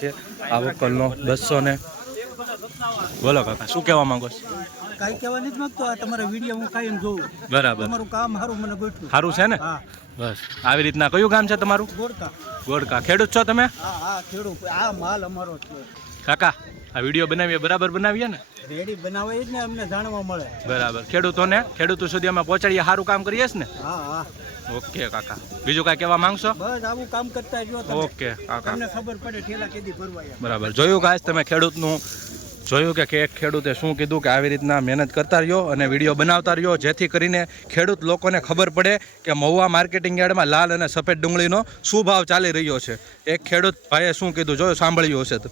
છે આ વકલનો 200 ને બોલો કાકા શું કહેવા માંગો છો? કાઈ કહેવા નથી માંગતો. આ તમારા વિડીયો હું કાયમ જોઉં. બરાબર, તમારું કામ સારું મને ગોઠવું. સારું છે ને? હા બસ આવી રીતના. કયું ગામ છે તમારું? ગોળકા. ગોળકા. ખેડૂત છો તમે? હા હા ખેડૂત. આ માલ અમારો છે. કાકા આ વિડીયો બનાવીએ બરાબર બનાવીએ ને? રેડી બનાવાય જ ને, અમને જાણવા મળે. બરાબર. ખેડૂતો સુધી અમે પહોંચાડીએ, સારું કામ કરીએ છે ને? હા હા ઓકે કાકા, બીજું કાંઈ કહેવા માંગશો? બસ આવું કામ કરતા જો તમે. ઓકે કાકા, તમને ખબર પડે ઠેલા કેદી ભરવાય. બરાબર. જોયું ગાઈસ તમે ખેડૂતનું જોયું કે એક ખેડૂતે શું કીધું કે આવી રીતના મહેનત કરતા રહ્યો અને વિડીયો બનાવતા રહ્યો, જેથી કરીને ખેડૂત લોકોને ખબર પડે કે મહુવા માર્કેટિંગ યાર્ડમાં લાલ અને સફેદ ડુંગળીનો શું ભાવ ચાલી રહ્યો છે. એક ખેડૂત ભાઈએ શું કીધું જોયું, સાંભળ્યું હશે તો.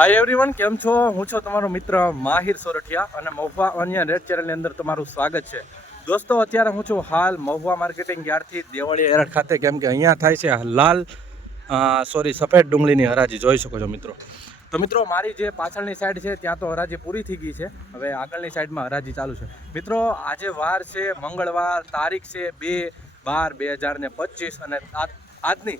હાય એવરીવન, કેમ છો? હું છું તમારો મિત્ર માહિર સોરઠિયા અને મહુવા અન્ય રેડ ચેનલની અંદર તમારું સ્વાગત છે. દોસ્તો અત્યારે હું છું હાલ મહુવા માર્કેટિંગ યાર્ડથી દેવળિયા એરડ ખાતે, કેમ કે અહીંયા થાય છે સફેદ ડુંગળીની હરાજી. જોઈ શકો છો મિત્રો. તો મિત્રો મારી જે પાછળની સાઈડ છે ત્યાં તો હરાજી પૂરી થઈ ગઈ છે, હવે આગળની સાઈડમાં હરાજી ચાલુ છે. મિત્રો આજે વાર છે મંગળવાર, તારીખ છે 2/12/2025 અને આજની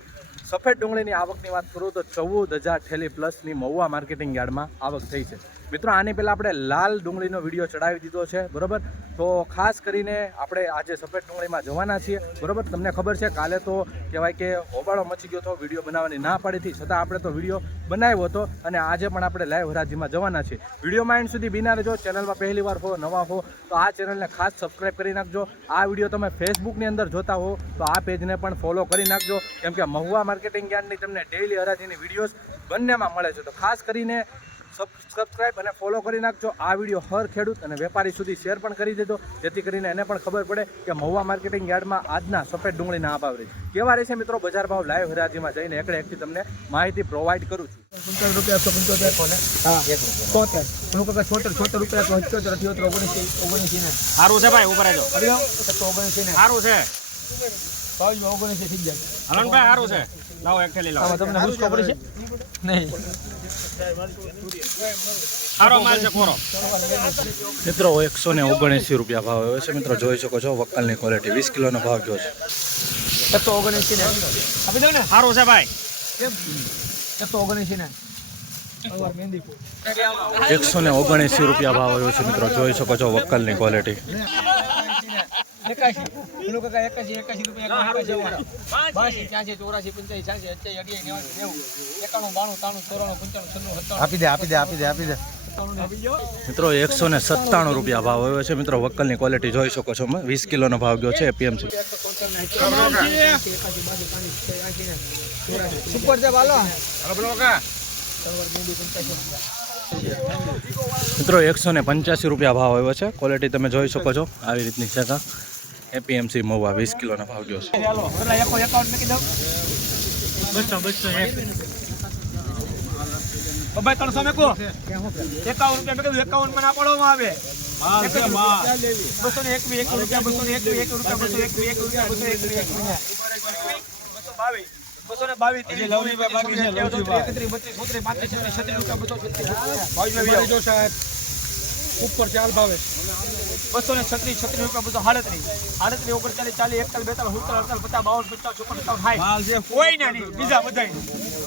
સફેદ ડુંગળીની આવકની વાત કરું તો 14,000 ઠેલી પ્લસની મહુવા માર્કેટિંગ યાર્ડમાં આવક થઈ છે. મિત્રો આની પહેલાં આપણે લાલ ડુંગળીનો વિડીયો ચડાવી દીધો છે, બરાબર. તો ખાસ કરીને આપણે આજે સફેદ ડુંગળીમાં જવાના છીએ, બરાબર. તમને ખબર છે કાલે તો કહેવાય કે હોબાળો મચી ગયો હતો, વિડીયો બનાવવાની ના પાડી હતી, છતાં આપણે તો વિડીયો બનાવ્યો હતો અને આજે પણ આપણે લાઈવ હરાજીમાં જવાના છીએ. વિડીયોમાં એન્ડ સુધી બિના રહેજો. ચેનલમાં પહેલી વાર હો, નવા હો તો આ ચેનલને ખાસ સબસ્ક્રાઈબ કરી નાખજો. આ વિડીયો તમે ફેસબુકની અંદર જોતા હો તો આ પેજને પણ ફોલો કરી નાખજો, કેમ કે મહુવા માર્કેટિંગ યાર્ડની તમને ડેઈલી હરાજીની વિડીયોઝ બંનેમાં મળે છે. તો ખાસ કરીને સબસ્ક્રાઈબ અને ફોલો કરી નાખજો. આ વિડીયો હર ખેડૂત અને વેપારી સુધી શેર પણ કરી દેજો, જેથી કરીને એને પણ ખબર પડે કે મહુવા માર્કેટિંગ યાર્ડમાં આજના સફેદ ડુંગળીના આ ભાવ કેવા રહેશે. મિત્રો બજાર ભાવ લાઈવ હરાજીમાં જઈને એકડે એકથી તમને માહિતી પ્રોવાઈડ કરું છું. 75 રૂપિયા 175 હા 76 રૂપિયા 78 79 સારું છે ભાઈ, ઉપર આવજો. 179 સારું છે 29 થઈ જાય. હલનભાઈ સારું છે, લાવો એક થેલી લાવો. તમને હુસકો પડી છે નહીં? સારો માલ છે કોરો. મિત્રો 179 રૂપિયા ભાવ આવ્યો છે. મિત્રો જોઈ શકો છો વક્કલની ક્વોલિટી 20 કિલોનો ભાવ ગયો છે. 179 ને આપી દો ને. સારું છે ભાઈ. 179 ને 179 રૂપિયા ભાવ આવ્યો છે. મિત્રો જોઈ શકો છો વક્કલની ક્વોલિટી. 81 રૂપિયા 81 આપી દે. મિત્રો 197 રૂપિયા ભાવ આવ્યો છે. મિત્રો વક્કલની ક્વોલિટી જોઈ શકો છો, 20 કિલોનો ભાવ ગયો છે એપીએમસી. સુપર છે બાલો. મિત્રો 185 રૂપિયા ભાવ આવ્યો છે. ક્વોલિટી તમે જોઈ શકો છો આવી રીતની છે. એપીએમસી મહુવા 20 કિલોનો ભાવ ગયો છે. ભાઈ 300 મેકો 51 રૂપિયા મેકો 51 માં ના પડવામાં આવે. 201 રૂપિયા 201 રૂપિયા 222 ઉપર ચાલ ભાવે 236 રૂપિયા 37 ઉપર 40 41 42 43 50 52 55 56 57 કોઈ ના નહીં, બીજા બધા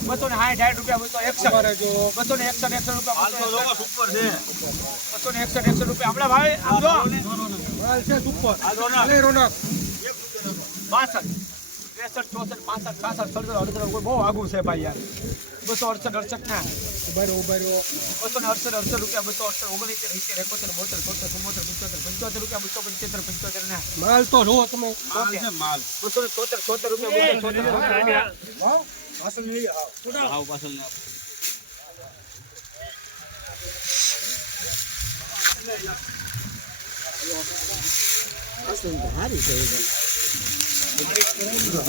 260 રૂપિયા 261 રૂપિયા 261 રૂપિયા હમણાં ભાઈ આમ જો માલ છે સુપર. અલે રોનક 62 63 64 65 66 67 બહુ આગું છે ભાઈ યાર. 268 ના ઉભા રહ્યો 268 રૂપિયા 268 19 71 72 73 74 75 રૂપિયા 275 75 ના માલ તો લો તમે. માલ 270 રૂપિયા પાછળ નહીં આવ પાછળ ના હારી છે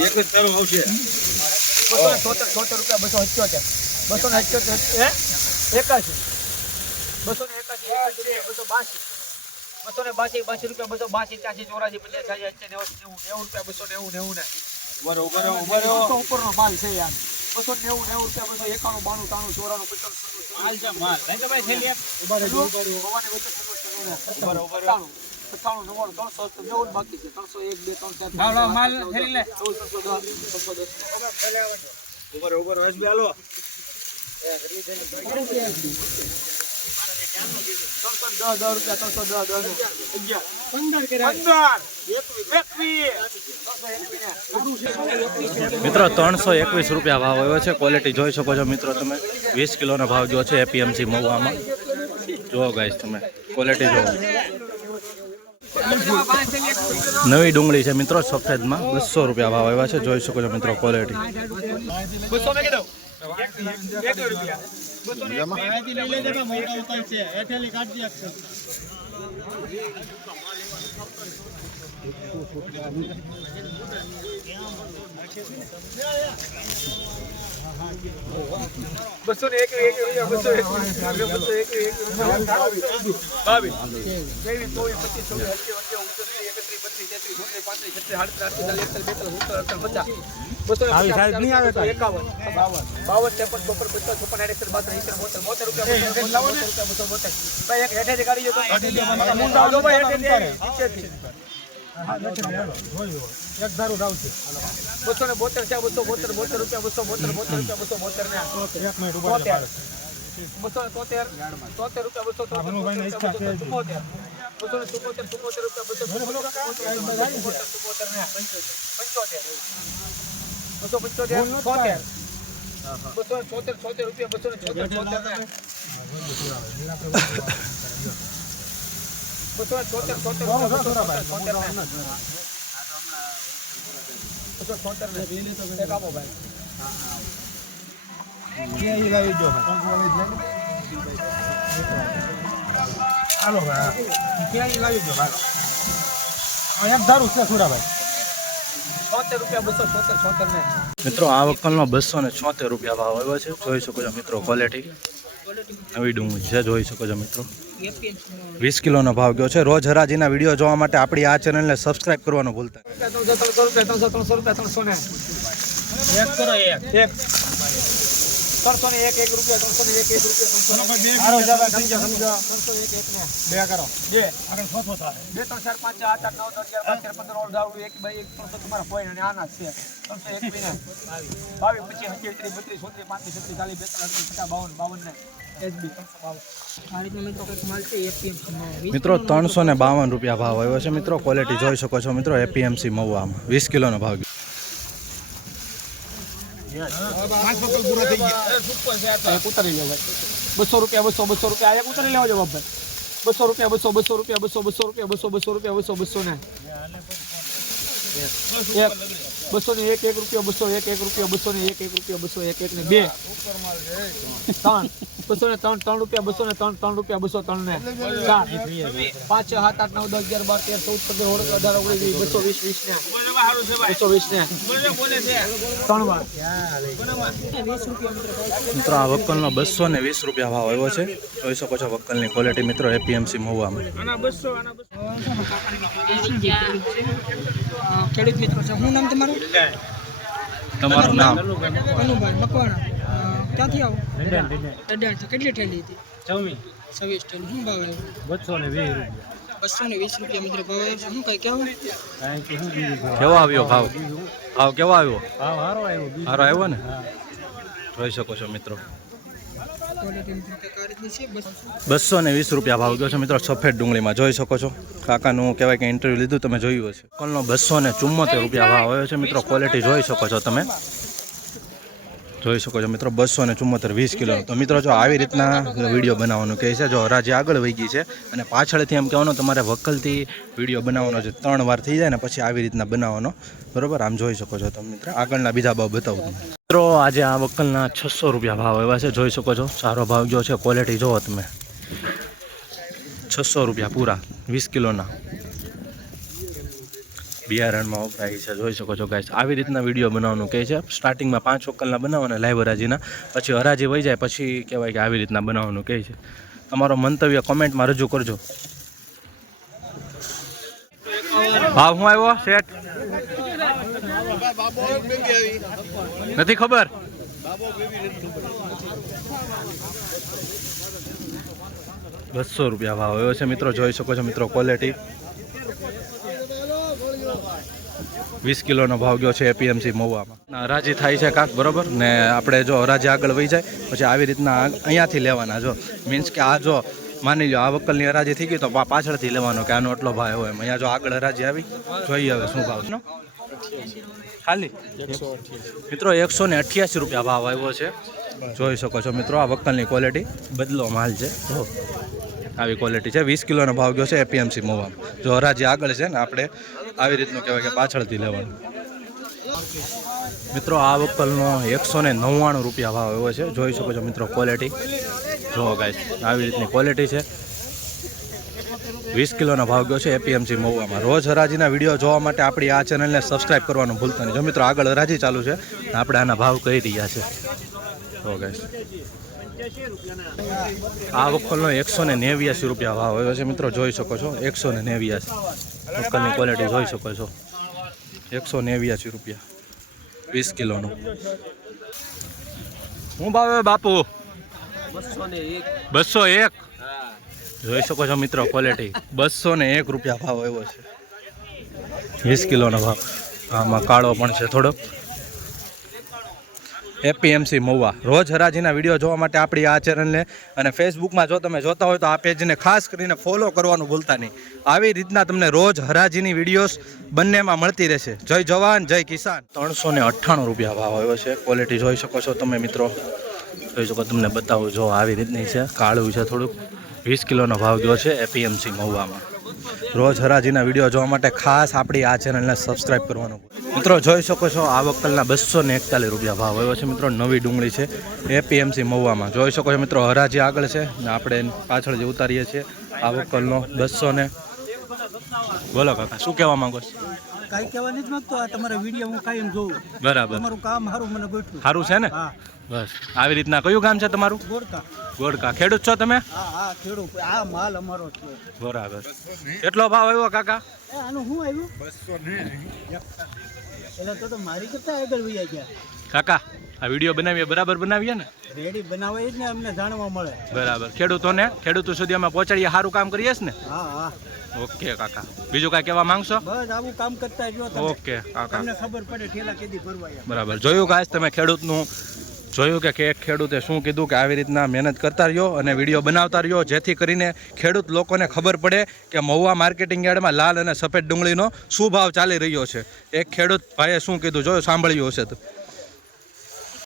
એક જ તારો આવશે 270 રૂપિયા 278 278 81 281 282 રૂપિયા 282 84 90 રૂપિયા 290 ઉપરનો માલ છે યાર. 290 રૂપિયા 291 92 93 94 માલ છે માલ. નહીં તો ભાઈ થેલી ઉભા રહેજો. ભવાની વચ્ચે 97 300 બાકી છે. 301 2 3 4 માલ થેલી લે. 310 ઉપર હસબી હાલો. મિત્રો 321 રૂપિયા ભાવ આવ્યો છે. ક્વોલિટી જોઈ શકો છો મિત્રો તમે. 20 કિલોનો ભાવ જો છે એપીએમસી મહુવામાં. જુઓ ગાઈસ તમે ક્વોલિટી જુઓ. નવી ડુંગળી છે મિત્રો સફેદમાં. 200 રૂપિયા ભાવ આવ્યા છે. જોઈ શકો છો મિત્રો ક્વોલિટી. એક ધારું રાવ છે 272 છે 272 રૂપિયા 272 રૂપિયા 272 ને 1 મિનિટ ઉભા રહો 273 રૂપિયા હાલો ભાઈ ક્યાં લાવી દો ભાઈ એક ધારું છે સુરાભાઈ 76 રૂપિયા 276 ને મિત્રો આ વકલનો 276 રૂપિયા ભાવ આવ્યો છે. જોઈ શકો છો મિત્રો ક્વોલિટી. નવી ડુંગળી છે જોઈ શકો છો મિત્રો. 20 કિલોનો ભાવ ગયો છે. રોજ હરાજીના વિડીયો જોવા માટે આપણી આ ચેનલને સબસ્ક્રાઇબ કરવાનું ભૂલતા નહીં. 300 રૂપિયા 300 ને એક કરો એક 300 ને 1 રૂપિયા 300 ને 1 રૂપિયા 300 બે કરો બે આગળ 600 થાય 2 3 4 5 6 8 9 10 11 12 13 15 જાવ 1 બાય 1 300 તમારા પોઈન્ટ અને આના છે 301 ને 22 25 27 32 33 35 40 42 ને એસબી 352 મિત્રો 352 રૂપિયા ભાવ આવ્યો છે. મિત્રો ક્વોલિટી જોઈ શકો છો મિત્રો. એપીએમસી મહુવામાં 20 કિલોનો ભાવ. 5 પૂરા થઈ ગયા સુપર છે આ ઉતારી લેવો ભાઈ 200 રૂપિયા 200 રૂપિયા આ એક ઉતારી લેવો જો ભાઈ 200 રૂપિયા 200 રૂપિયા 200 રૂપિયા 200 રૂપિયા 200 ને 200 ને 1 રૂપિયા 201 રૂપિયા 200 ને 1 રૂપિયા 201 ને 2 3 200 ને 3 રૂપિયા 200 ને 3 રૂપિયા 203 ને 4 5 6 7 8 9 10 11 12 13 14 15 16 17 18 19 20 ને 3 વાર મિત્રો આ વકલનો 220 રૂપિયા ભાવ આવ્યો છે. જોઈ શકો છો વકલની ક્વોલિટી મિત્રો. એપીએમસી મહુવામાં. ખેડૂત મિત્રો છે. શું નામ તમારું? તમારું નામ? અનુભાઈ મકવાણા. ક્યાંથી આવો? અડાણ. કેટલી થેલી હતી? 26 થેલી. શું ભાવ આવ્યો? 220 રૂપિયા મિત્રો ભાવ આવ્યો. શું કઈ કેવું? કેવો આવ્યો ભાવ? ભાવ કેવો આવ્યો? સારો આવ્યો ને. જોઈ શકો છો મિત્રો. 220 રૂપિયા ભાવ ગયો છે મિત્રો. સફેદ ડુંગળીમાં જોઈ શકો છો. કાકાનું કહેવાય કે ઇન્ટરવ્યુ લીધું તમે જોયું હશે. વકલનો 274 રૂપિયા ભાવ આવ્યો છે મિત્રો. ક્વોલિટી જોઈ શકો છો તમે. જોઈ શકો છો મિત્રો. 274 20 કિલો. તો મિત્રો જો આવી રીતના વિડીયો બનાવવાનું કહે છે. જો હરાજી આગળ વહી ગઈ છે અને પાછળથી એમ કહેવાનું તમારે વકલથી વિડીયો બનાવવાનો છે. 3 વાર થઈ જાય ને પછી આવી રીતના બનાવવાનો. બરોબર. આમ જોઈ શકો છો તમે મિત્રો. આગળના બીજા ભાવ બતાવું તમને મિત્રો. આજે આ વકલના 600 રૂપિયા ભાવ આવ્યા છે. જોઈ શકો છો. સારો ભાવ ગયો છે. ક્વોલિટી જુઓ તમે. 600 રૂપિયા પૂરા 20 કિલોના. બિયારણમાં વપરાય છે. જોઈ શકો છો ગાઈસ. આવી રીતના વિડીયો બનાવવાનું કહે છે. સ્ટાર્ટિંગમાં 5 વકલના બનાવવાના લાઈવ હરાજીના. પછી હરાજી વહી જાય પછી કહેવાય કે આવી રીતના બનાવવાનું કહે છે. તમારો મંતવ્ય કોમેન્ટમાં રજૂ કરજો. ભાવ શું આવ્યો સેટ? નથી ખબર. ₹200 ભાવ આવ્યો છે મિત્રો. જોઈ શકો છો મિત્રો ક્વોલિટી. 20 કિલોનો ભાવ ગયો છે એપીએમસી મહુવામાં. હરાજી થાય છે કાંક, બરોબર ને આપણે જો હરાજી આગળ વહી જાય પછી આવી રીતના અહીંયાથી લેવાના. જો મીન્સ કે આ જો માની લો આ વકલની હરાજી થઈ ગઈ તો પાછળથી લેવાનો કે આનો એટલો ભાવ હોય એમ. અહીંયા જો આગળ હરાજી આવી, જોઈએ હવે શું ભાવ છે. ખાલી મિત્રો 188 રૂપિયા ભાવ આવ્યો છે. જોઈ શકો છો મિત્રો, આ વકલની ક્વોલિટી બદલો માલ છે. જો આવી ક્વોલિટી છે. 20 કિલોનો ભાવ ગયો છે એપીએમસી મહુવામાં. જો હરાજી આગળ છે ને આપણે આવી રીતનું કહેવાય કે પાછળથી લેવાનું. મિત્રો આ વકલનો 199 રૂપિયા ભાવ આવ્યો છે. જોઈ શકો છો મિત્રો ક્વોલિટી. જો ગાઈસ આવી રીતની ક્વોલિટી છે. 20 કિલોનો ભાવ ગયો છે એપીએમસી મહુવામાં. રોજ હરાજીના વિડીયો જોવા માટે આપણી આ ચેનલને સબસ્ક્રાઈબ કરવાનું ભૂલતા નહીં. જો મિત્રો આગળ હરાજી ચાલુ છે, આપણે આના ભાવ કહી રહ્યા છે. તો ગાઈસ આ વકલનો 189 રૂપિયા ભાવ આવ્યો છે મિત્રો. જોઈ શકો છો 189 વકલની ક્વોલિટી જોઈ શકો છો. 189 રૂપિયા 20 કિલોનું. શું ભાવ આવે બાપુ? 201. જોઈ શકો છો મિત્રો ક્વોલિટી 201 રૂપિયા ભાવ આવ્યો છે. 20 કિલોનો ભાવ. આમાં કાળો પણ છે થોડો. એપીએમસી મહુવા. રોજ હરાજીના વિડીયો જોવા માટે આપણી આ ચેનલને અને ફેસબુકમાં જો તમે જોતા હોય તો આ પેજને ખાસ કરીને ફોલો કરવાનું ભૂલતા નહીં. આવી રીતના તમને રોજ હરાજીની વિડીયોઝ બંનેમાં મળતી રહેશે. જય જવાન જય કિસાન. 398 રૂપિયા ભાવ આવ્યો છે. ક્વોલિટી જોઈ શકો છો તમે મિત્રો. જોઈ શકો, તમને બતાવું. જો આવી રીતની છે, કાળું છે થોડુંક. 20 કિલોનો ભાવ ગયો છે એપીએમસી મહુવામાં. રોજ હરાજીના વિડીયો જોવા માટે ખાસ આપણી આ ચેનલને સબસ્ક્રાઈબ કરવાનું. મિત્રો જોઈ શકો છો આ વકલના 241 રૂપિયા ભાવ આવ્યો છે મિત્રો. નવી ડુંગળી છે એપીએમસી મહુવામાં. જોઈ શકો છો મિત્રો હરાજી આગળ છે ને આપણે પાછળ જે ઉતારીએ છીએ આ વકલનો 200 ને. બોલો કાકા, શું કહેવા માંગો છો? કાંઈ કહેવા નથી માંગતો. આ તમારા વિડીયો હું કાયમ જોઉં. બરાબર. તમારું કામ સારું મને ગોઠવું. સારું છે ને? હા બસ આવી રીતના. કયું ગામ છે તમારું? ગોળકા. ગોળકા. ખેડૂત છો તમે? હા હા ખેડૂત. આ માલ અમારો છે. બરાબર. કેટલો ભાવ આવ્યો કાકા? આનું શું આવ્યું? 200 એટલે તો મારી કરતા આગળ વયા ગયા. કાકા આ વિડીયો બનાવીએ બરાબર બનાવીએ ને? રેડી બનાવે જ ને અમને જાણવા મળે. બરાબર. ખેડૂતો સુધી અમે પહોંચાડીએ, સારું કામ કરીએ ને? હા હા. ઓકે કાકા, બીજું કાંઈ કહેવા માંગશો? બસ આવું કામ કરતા જો તમે. ઓકે કાકા, તમને ખબર પડે ઠેલા કેદી ભરવાયા. બરાબર. જોયું ગાઈસ તમે ખેડૂતનું? જોયું કે એક ખેડૂતે શું કીધું કે આવી રીતના મહેનત કરતા રહ્યો અને વિડીયો બનાવતા રહ્યો, જેથી કરીને ખેડૂત લોકોને ખબર પડે કે મહુવા માર્કેટિંગ યાર્ડમાં લાલ અને સફેદ ડુંગળીનો શું ભાવ ચાલી રહ્યો છે. એક ખેડૂત ભાઈએ શું કીધું જોયું, સાંભળ્યું હશે તો.